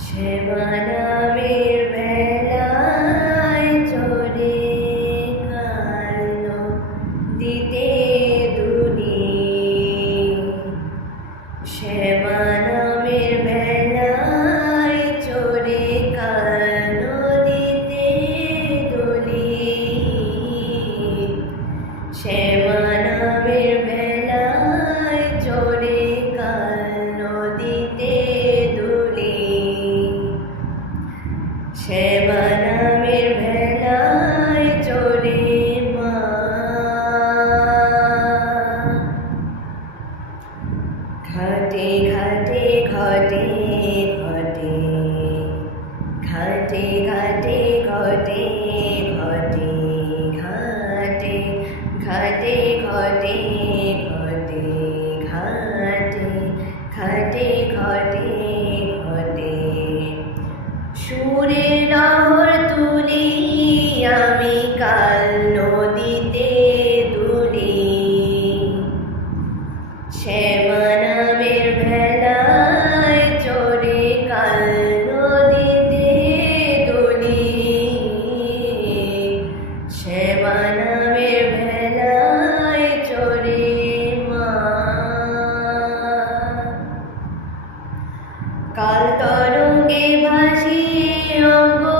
শ্যামা নামের ভেলায় চড়ে কাল নদীতে দুলি। শ্যামা নামের ভেলায় চড়ে কাল নদীতে দুলি। শ্যামা নামের ভেলায় চড়ে কাল নদীতে দুলি। শ্যামা নামের ভেলায় চড়ে মা ঘাটে ঘাটে ঘটে ঘটে ঘাটে ঘাটে ঘটে ঘটে ঘাটে ঘাটে ঘটে ঘটে ঘাটে ঘাটে ঘটে ঘটে। সুরের লহর তুলি আমি কাল নদীতে দুলি। শ্যামা নামের ভেলায় চড়ে কাল নদীতে দুলি। শ্যামা নামের ভেলায় চড়ে মা কাল তরঙ্গে ভাসিয়ে অঙ্গ